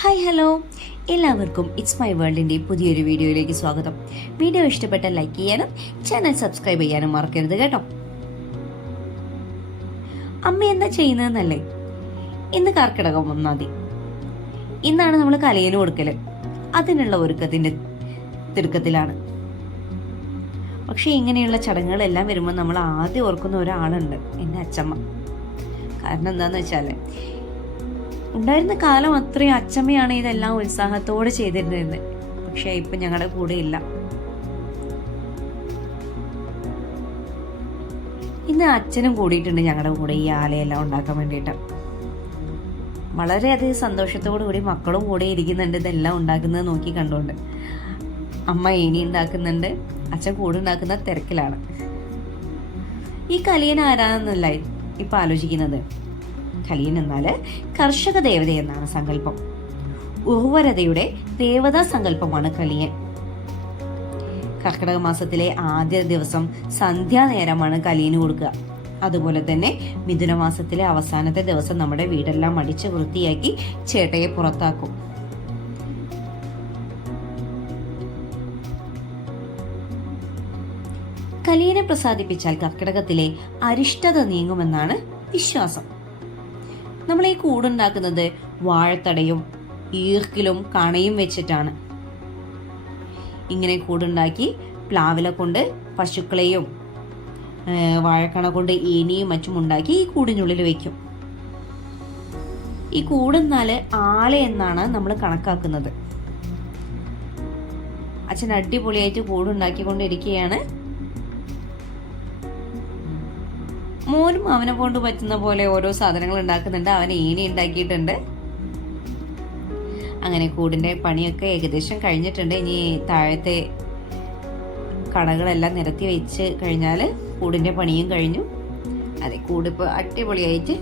Hi hello, എല്ലാവർക്കും it's my വേൾഡിൻ്റെ പുതിയൊരു വീഡിയോയിലേക്ക് സ്വാഗതം. വീഡിയോ ഇഷ്ടപ്പെട്ടാൽ ലൈക്ക് ചെയ്യാനും ചാനൽ സബ്സ്ക്രൈബ് ചെയ്യാനും മറക്കരുത് കേട്ടോ. അമ്മ എന്താ ചെയ്യുന്നതെന്നല്ലേ? ഇന്ന് കർക്കിടകം 1-ാം തീയതി. ഇന്നാണ് നമ്മൾ കലയന് കൊടുക്കല്. അതിനുള്ള ഒരുക്കത്തിന്റെ തിടുക്കത്തിലാണ്. പക്ഷെ ഇങ്ങനെയുള്ള ചടങ്ങുകളെല്ലാം വരുമ്പോൾ നമ്മൾ ആദ്യം ഓർക്കുന്ന ഒരാളുണ്ട്, എൻ്റെ അച്ചമ്മ. കാരണം എന്താന്ന് വെച്ചാൽ ഉണ്ടായിരുന്ന കാലം അത്രയും അച്ചമ്മയാണ് ഇതെല്ലാം ഉത്സാഹത്തോടെ ചെയ്തിരുന്നത്. പക്ഷെ ഇപ്പൊ ഞങ്ങളുടെ കൂടെ ഇല്ല. ഇന്ന് അച്ഛനും കൂടിയിട്ടുണ്ട് ഞങ്ങളുടെ കൂടെ ഈ ആലയെല്ലാം ഉണ്ടാക്കാൻ വേണ്ടിയിട്ട്. വളരെയധികം സന്തോഷത്തോടു കൂടി മക്കളും കൂടെ ഇരിക്കുന്നുണ്ട് ഇതെല്ലാം ഉണ്ടാക്കുന്നത് നോക്കി കണ്ടുകൊണ്ട്. അമ്മ ഇനി ഉണ്ടാക്കുന്നുണ്ട്, അച്ഛൻ കൂടെ ഉണ്ടാക്കുന്ന തിരക്കിലാണ്. ഈ കലിയൻ ആരാന്നല്ല ഇപ്പൊ ആലോചിക്കുന്നത്. കലിയൻ എന്നാല് കർഷക ദേവത എന്നാണ് സങ്കല്പം. ഉർവരതയുടെ ദേവതാ സങ്കല്പമാണ് കലിയൻ. കർക്കിടക മാസത്തിലെ ആദ്യ ദിവസം സന്ധ്യാനേരമാണ് കലിയന് കൊടുക്കുക. അതുപോലെ തന്നെ മിഥുന മാസത്തിലെ അവസാനത്തെ ദിവസം നമ്മുടെ വീടെല്ലാം അടിച്ച് വൃത്തിയാക്കി ചേട്ടയെ പുറത്താക്കും. കലിയനെ പ്രസാദിപ്പിച്ചാൽ കർക്കിടകത്തിലെ അരിഷ്ടത നീങ്ങുമെന്നാണ് വിശ്വാസം. നമ്മൾ ഈ കൂടുണ്ടാക്കുന്നത് വാഴത്തടയും ഈർക്കിലും കണയും വെച്ചിട്ടാണ്. ഇങ്ങനെ കൂടുണ്ടാക്കി പ്ലാവില കൊണ്ട് പശുക്കളെയും വാഴക്കണ കൊണ്ട് ഏനിയും മറ്റും ഉണ്ടാക്കി ഈ കൂടിനുള്ളിൽ വെക്കും. ഈ കൂടെന്നാല് ആല എന്നാണ് നമ്മൾ കണക്കാക്കുന്നത്. അച്ഛൻ അടിപൊളിയായിട്ട് കൂടുണ്ടാക്കിക്കൊണ്ടിരിക്കുകയാണ്. മോനും അവനെ കൊണ്ട് പറ്റുന്ന പോലെ ഓരോ സാധനങ്ങൾ ഉണ്ടാക്കുന്നുണ്ട്. അവൻ ഏനി ഉണ്ടാക്കിയിട്ടുണ്ട്. അങ്ങനെ കൂടിന്റെ പണിയൊക്കെ ഏകദേശം കഴിഞ്ഞിട്ടുണ്ട്. ഇനി താഴത്തെ കടകളെല്ലാം നിരത്തി വെച്ച് കഴിഞ്ഞാല് കൂടിന്റെ പണിയും കഴിഞ്ഞു. അതെ, കൂടിപ്പോ അടിപൊളിയായിട്ട്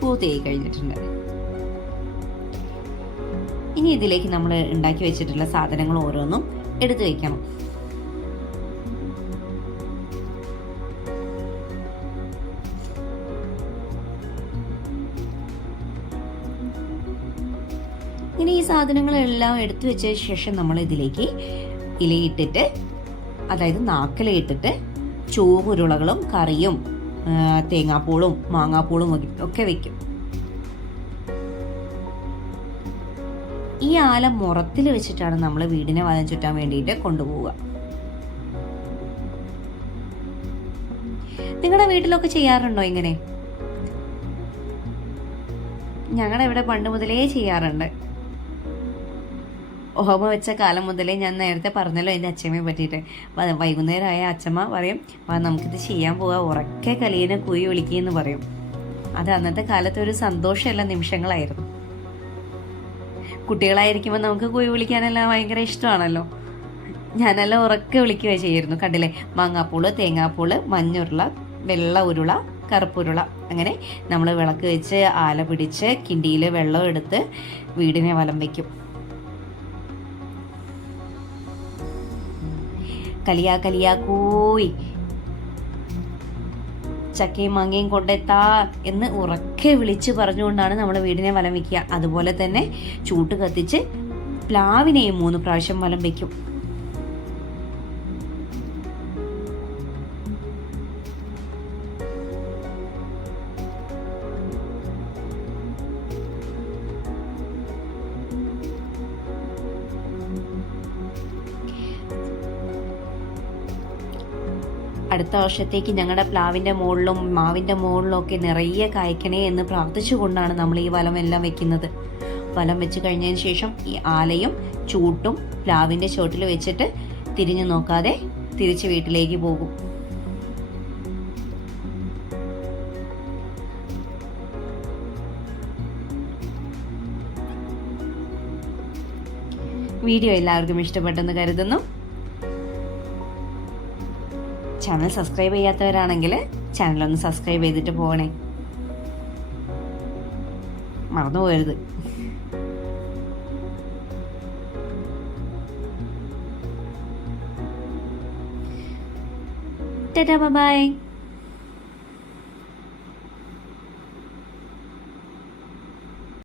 പൂർത്തിയായി കഴിഞ്ഞിട്ടുണ്ട്. ഇനി ഇതിലേക്ക് നമ്മൾ ഉണ്ടാക്കി വെച്ചിട്ടുള്ള സാധനങ്ങൾ ഓരോന്നും എടുത്തു വെക്കണം. ഇനി ഈ സാധനങ്ങളെല്ലാം എടുത്തു വെച്ച ശേഷം നമ്മൾ ഇതിലേക്ക് ഇലയിട്ടിട്ട്, അതായത് നാക്കിലയിട്ടിട്ട് ചോറുരുളകളും കറിയും തേങ്ങാപ്പൂളും മാങ്ങാപ്പൂളും ഒക്കെ വെക്കും. ഈ ആല മുറത്തിൽ വെച്ചിട്ടാണ് നമ്മൾ വീടിനെ വലം ചുറ്റാൻ വേണ്ടിയിട്ട് കൊണ്ടുപോവുക. നിങ്ങളുടെ വീട്ടിലൊക്കെ ചെയ്യാറുണ്ടോ ഇങ്ങനെ? ഞങ്ങളുടെ ഇവിടെ പണ്ട് മുതലേ ചെയ്യാറുണ്ട്. ഓഹമ വെച്ച കാലം മുതലേ ഞാൻ നേരത്തെ പറഞ്ഞല്ലോ എൻ്റെ അച്ഛമ്മയെ പറ്റിയിട്ട്. വൈകുന്നേരമായ അച്ഛമ്മ പറയും, നമുക്കിത് ചെയ്യാൻ പോവാ, ഉറക്കെ കലിയനെ കുഴി വിളിക്കുകയെന്ന് പറയും. അത് അന്നത്തെ കാലത്ത് ഒരു സന്തോഷമുള്ള നിമിഷങ്ങളായിരുന്നു. കുട്ടികളായിരിക്കുമ്പോൾ നമുക്ക് കുഴി വിളിക്കാനെല്ലാം ഭയങ്കര ഇഷ്ടമാണല്ലോ. ഞാനെല്ലാം ഉറക്കെ വിളിക്കുകയോ ചെയ്യായിരുന്നു. കണ്ടില്ലേ, മാങ്ങാപ്പൂള്, തേങ്ങാപ്പൂള്, മഞ്ഞുരുള, വെള്ള ഉരുള, കറുപ്പുരുള. അങ്ങനെ നമ്മൾ വിളക്ക് വെച്ച് ആല പിടിച്ച് കിണ്ടിയിൽ വെള്ളം എടുത്ത് വീടിനെ വലം വയ്ക്കും. കലിയാ കലിയാ കോയ്, ചക്കയും മാങ്ങയും കൊണ്ടെത്താ എന്ന് ഉറക്കെ വിളിച്ച് പറഞ്ഞുകൊണ്ടാണ് നമ്മൾ വീടിനെ വലം വയ്ക്കുക. അതുപോലെ തന്നെ ചൂട്ട് കത്തിച്ച് പ്ലാവിനെയും 3 പ്രാവശ്യം വലം വയ്ക്കും. അടുത്ത വർഷത്തേക്ക് ഞങ്ങളുടെ പ്ലാവിൻ്റെ മുകളിലും മാവിൻ്റെ മുകളിലും ഒക്കെ നിറയെ കായ്ക്കണേ എന്ന് പ്രാർത്ഥിച്ചുകൊണ്ടാണ് നമ്മൾ ഈ വലം എല്ലാം വെക്കുന്നത്. വലം വെച്ച് കഴിഞ്ഞതിന് ശേഷം ഈ ആലയും ചൂട്ടും പ്ലാവിൻ്റെ ചോട്ടിൽ വെച്ചിട്ട് തിരിഞ്ഞു നോക്കാതെ തിരിച്ച് വീട്ടിലേക്ക് പോകും. വീഡിയോ എല്ലാവർക്കും ഇഷ്ടപ്പെട്ടെന്ന് കരുതുന്നു. ചാനൽ സബ്സ്ക്രൈബ് ചെയ്യാത്തവരാണെങ്കിൽ ചാനലൊന്ന് സബ്സ്ക്രൈബ് ചെയ്തിട്ട് പോകണേ, മറന്നു പോകരുത്. ടാറ്റാ, ബൈ.